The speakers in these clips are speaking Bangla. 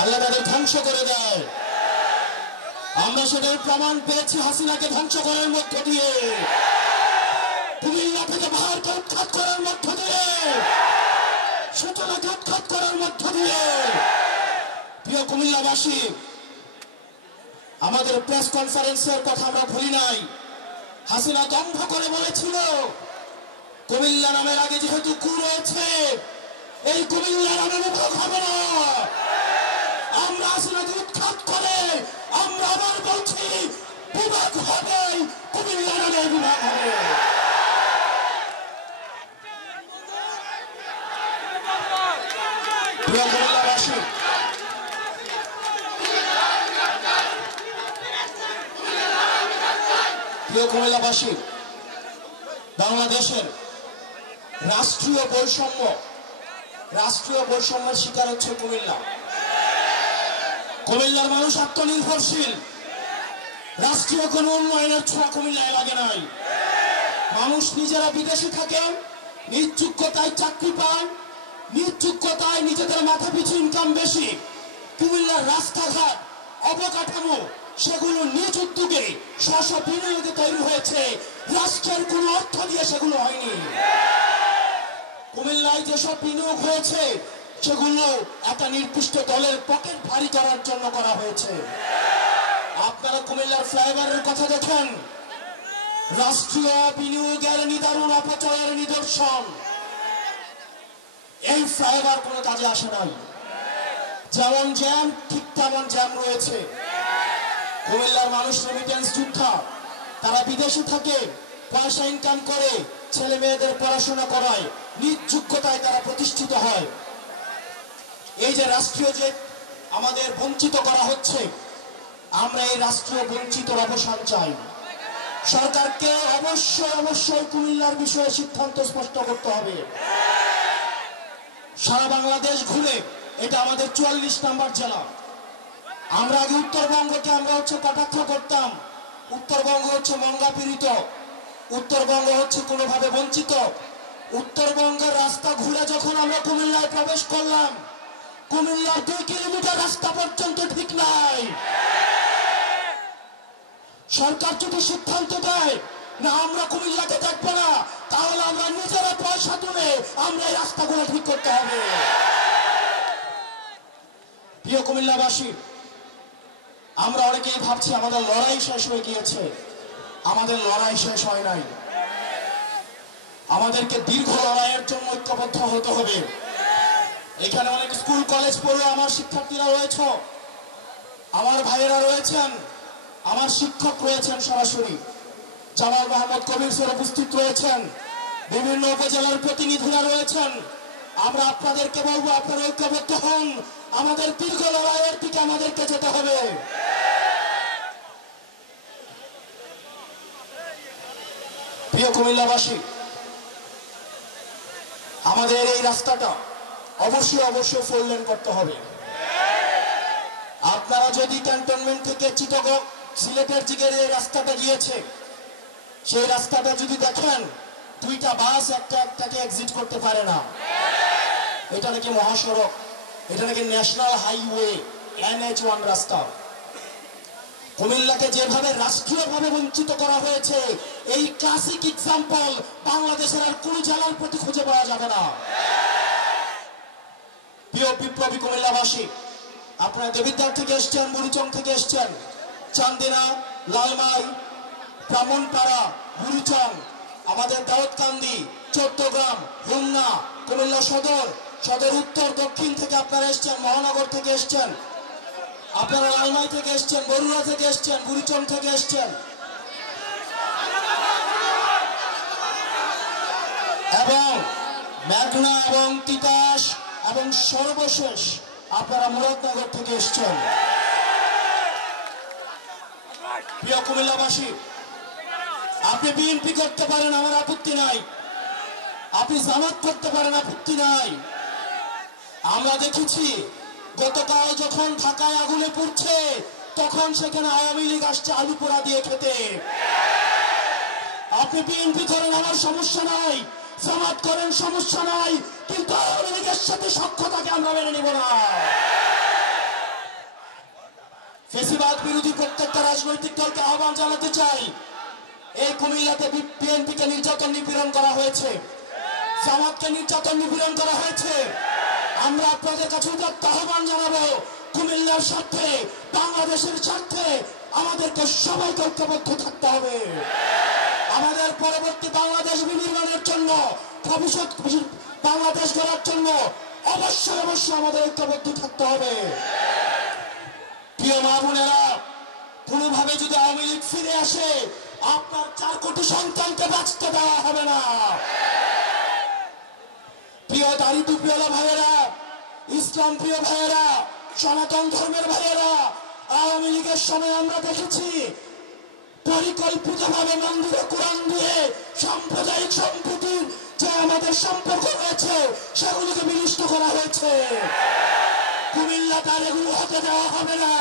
আল্লাহ তাদের ধ্বংস করে দেয়। আমরা সেটার প্রমাণ পেয়েছি হাসিনাকে ধ্বংস করার মধ্য দিয়ে, কুমিল্লা থেকে ভারতকে উৎখাত করার মধ্য দিয়ে, সূচনাকে উৎখাত করার মধ্য দিয়ে। প্রিয় কুমিল্লাবাসী, আমাদের প্রেস কনফারেন্সের কথা আমরা ভুলি নাই। হাসিনা দম্ভ করে বলেছিল কুমিল্লা নামের আগে যেহেতু কু রয়েছে, এই কুমিল্লা নামে বিভাগ হবে না। আমরা হাসিনাকে উৎখাত করে আমরা আবার বলছি বিভাগ হবে, কুমিল্লা নামে বিভাগ হবে। প্রিয় কুমিল্লাবাসী, প্রিয় কুমিল্লাবাসী, বাংলাদেশের রাষ্ট্রীয় বৈষম্যের শিকার হচ্ছে কুমিল্লা। কুমিল্লার মানুষ আত্মনির্ভরশীল, রাষ্ট্রীয় কোন উন্নয়নের ছোঁয়া কুমিল্লায় লাগে নাই। মানুষ নিজেরা বিদেশে থাকে, নিজ যোগ্যতায় চাকরি পান, নিজ যোগ্যতায় নিজেদের মাথা পিছু ইনকাম বেশি। কুমিল্লার রাস্তাঘাট, অবকাঠামো সেগুলো নিজ উদ্যোগে স্ব বিনিয়োগে তৈরি হয়েছে, রাষ্ট্রের কোন অর্থ দিয়ে সেগুলো হয়নি। কুমিল্লায় যেসব বিনিয়োগ হয়েছে সেগুলো একটা নির্দিষ্ট দলের পকেট ভারী করার জন্য করা হয়েছে। আপনারা কুমিল্লার ফ্লাইওভারের কথা দেখেন, রাষ্ট্রীয় বিনিয়োগের নিদারুণ অপচয়ের নিদর্শন। এই ফ্লাইওভার কোনো কাজে আসে নাই। যেমন জ্যাম ঠিক তেমন জ্যাম রয়েছে। কুমিল্লার মানুষ রেমিটেন্স যোদ্ধা, তারা বিদেশে থাকে, পয়সা ইনকাম করে ছেলে মেয়েদের পড়াশোনা করায়, নিজ যোগ্যতায় তারা প্রতিষ্ঠিত হয়। এই যে রাষ্ট্রীয় যে আমাদের বঞ্চিত করা হচ্ছে, আমরা এই রাষ্ট্রীয় বঞ্চিতর অবসান চাই। সরকারকে অবশ্যই কুমিল্লার বিষয়ে সিদ্ধান্ত স্পষ্ট করতে হবে। সারা বাংলাদেশ ঘুরে এটা আমাদের 44 নম্বর জেলা। আমরা আগে উত্তরবঙ্গকে আমরা কটাক্ষ করতাম, উত্তরবঙ্গ হচ্ছে মঙ্গা পীড়িত, উত্তরবঙ্গ হচ্ছে কোনোভাবে বঞ্চিত। উত্তরবঙ্গের রাস্তা ঘুরে যখন আমরা কুমিল্লায় প্রবেশ করলাম, কুমিল্লার 2 কিলোমিটার রাস্তা পর্যন্ত ঠিক নাই। সরকার যদি সিদ্ধান্ত দেয় না আমরা কুমিল্লাকে দেখবো না, তাহলে আমরা নিজেরা পয়সা তুলে আমরা এই রাস্তাগুলো ঠিক করতে হবে। প্রিয় কুমিল্লাবাসী, আমরা অনেকেই ভাবছি আমাদের লড়াই শেষ হয়ে গিয়েছে। আমাদের লড়াই শেষ হয় নাই। আমাদেরকে দীর্ঘ লড়াইয়ের জন্য ঐক্যবদ্ধ হতে হবে। এখানে অনেক স্কুল কলেজ পড়ুয়া আমার শিক্ষার্থীরা রয়েছে, আমার ভাইয়েরা রয়েছেন, আমার শিক্ষক রয়েছেন, সরাসরি জামাল মোহাম্মদ কবির স্যার উপস্থিত রয়েছেন, বিভিন্ন উপজেলার প্রতিনিধিরা রয়েছেন। আমরা আপনাদেরকে বলবো আপনারা ঐক্যবদ্ধ হন। আমাদের দীর্ঘ লড়াইয়ের দিকে আমাদেরকে যেতে হবে। প্রিয় কুমিল্লাবাসী, আমাদের এই রাস্তাটা অবশ্যই 4 লেন করতে হবে। আপনারা যদি ক্যান্টনমেন্ট থেকে চিটাগং সিলেটের দিকে এই রাস্তাটা গিয়েছে, সেই রাস্তাটা যদি দেখেন 2টা বাস একটাকে এক্সিট করতে পারে না। এটা নাকি মহাসড়ক, এটা নাকি ন্যাশনাল হাইওয়ে NH1 রাস্তা। কুমিল্লাকে যেভাবে রাষ্ট্রীয়ভাবে বঞ্চিত করা হয়েছে, এই ক্লাসিক এক্সাম্পল বাংলাদেশের আর কোন জেলার প্রতি খুঁজে পাওয়া যাবে না। প্রিয় বিপ্লবী কুমিল্লাবাসী, আপনারা দেবিদ্বার থেকে এসছেন, বুড়িচং থেকে এসছেন, চান্দিনা, লালমাই, ব্রাহ্মণপাড়া, বুড়িচং, আমাদের দাউদকান্দি, চট্টগ্রাম, হোমনা, কুমিল্লা সদর উত্তর দক্ষিণ থেকে আপনারা এসছেন, মহানগর থেকে এসছেন, আপনারা লালমাই থেকে এসছেন, বরুড়া থেকে এসছেন, বুড়িচং থেকে এসছেন, এবং মেঘনা এবং তিতাস এবং সর্বশেষ আপনারা মুরাদনগর থেকে এসছেন। প্রিয় কুমিল্লাবাসী, আপনি বিএনপি করতে পারেন, আমার আপত্তি নাই। আপনি জামাত করতে পারেন, আপত্তি নাই। আমরা দেখেছি গতকাল যখন ঢাকায় আগুনে পুড়ছে, তখন সেখানে আওয়ামী লীগ আসছে আলু পোড়া দিয়ে খেতে। আপনি বিএনপি করেন, আমার সমস্যা নাই, জামাত করেন, সমস্যা নাই, কিন্তু আওয়ামী লীগের সাথে সখ্যতাকে আমরা মেনে নিব না। ফেসিবাদ বিরোধী প্রত্যেকটা রাজনৈতিক দলকে আহ্বান জানাতে চাই, এই কুমিল্লাতে বিএনপিকে নির্যাতন নিপীড়ন করা হয়েছে, জামাতকে নির্যাতন নিপীড়ন করা হয়েছে। আমরা আপনাদের কাছে উদাত্ত আহ্বান জানাবো, কুমিল্লার স্বার্থে, বাংলাদেশের স্বার্থে আমাদেরকে সবাইকে ঐক্যবদ্ধ থাকতে হবে। আমাদের পরবর্তী বাংলাদেশ বিনির্মাণের জন্য, ভবিষ্যৎ বাংলাদেশ গড়ার জন্য অবশ্যই অবশ্যই আমাদের ঐক্যবদ্ধ থাকতে হবে। প্রিয় মা বোনেরা, কোনোভাবে যদি আওয়ামী লীগ ফিরে আসে, আপনার 4 কোটি সন্তানকে বাঁচতে দেওয়া হবে না। প্রিয় দাড়ি টুপিওয়ালা ভাইয়েরা, ইসলাম প্রিয় ভাইয়েরা, সনাতন ধর্মের ভাইয়েরা, আওয়ামী লীগের সময় আমরা দেখেছি পরিকল্পিতভাবে মন্দিরে কোরআন দিয়ে সাম্প্রদায়িক সম্প্রীতির যে আমাদের সম্পর্ক রয়েছে সেগুলিকে বিনষ্ট করা হয়েছে। কুমিল্লা তার এগুলো হতে দেওয়া হবে না।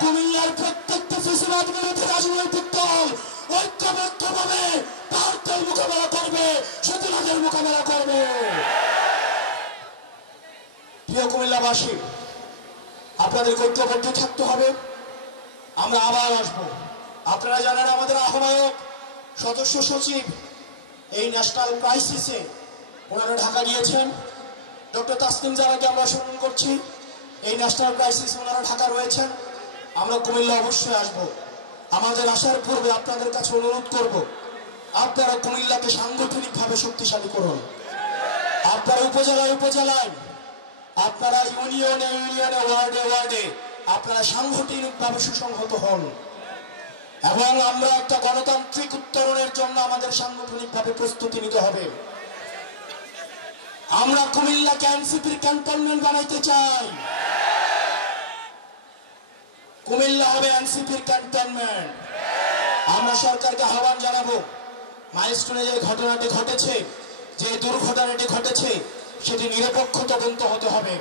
কুমিল্লার প্রত্যেকটা ফেসিবাদ বিরোধী রাজনৈতিক দল ঐক্যবদ্ধভাবে ভারতের মোকাবেলা করবে, শত্রুদের মোকাবেলা করবে। প্রিয় কুমিল্লাবাসী, আপনাদের ঐক্যবদ্ধ থাকতে হবে। আমরা আবার আসবো। আপনারা জানেন আমাদের আহ্বায়ক সদস্য সচিব এই ন্যাশনাল ক্রাইসিসে ওনারা ঢাকা গিয়েছেন। ডক্টর তাসলিম জারাকে আমরা স্মরণ করছি। এই ন্যাশনাল ক্রাইসিস ওনারা ঢাকা রয়েছেন। আমরা কুমিল্লা অবশ্যই আসব। আমাদের আসার পূর্বে আপনাদের কাছে অনুরোধ করব, আপনারা কুমিল্লাকে সাংগঠনিকভাবে শক্তিশালী করুন। আপনারা উপজেলায় উপজেলায়, আপনারা ইউনিয়নে ইউনিয়নে, ওয়ার্ডে ওয়ার্ডে আপনারা সাংগঠনিকভাবে সুসংহত হন এবং আমরা একটা গণতান্ত্রিক উত্তরণের জন্য আমাদের সাংগঠনিকভাবে প্রস্তুতি নিতে হবে। আমরা কুমিল্লাকে এনসিপির ক্যান্টনমেন্ট বানাইতে চাই। কুমিল্লা হবে এনসিপির ক্যান্টনমেন্ট। আমরা সরকারকে আহ্বান জানাবো, মাইলস্টোনে যে ঘটনাটি ঘটেছে, যে দুর্ঘটনাটি ঘটেছে, সেটি নিরপেক্ষ তদন্ত হতে হবে।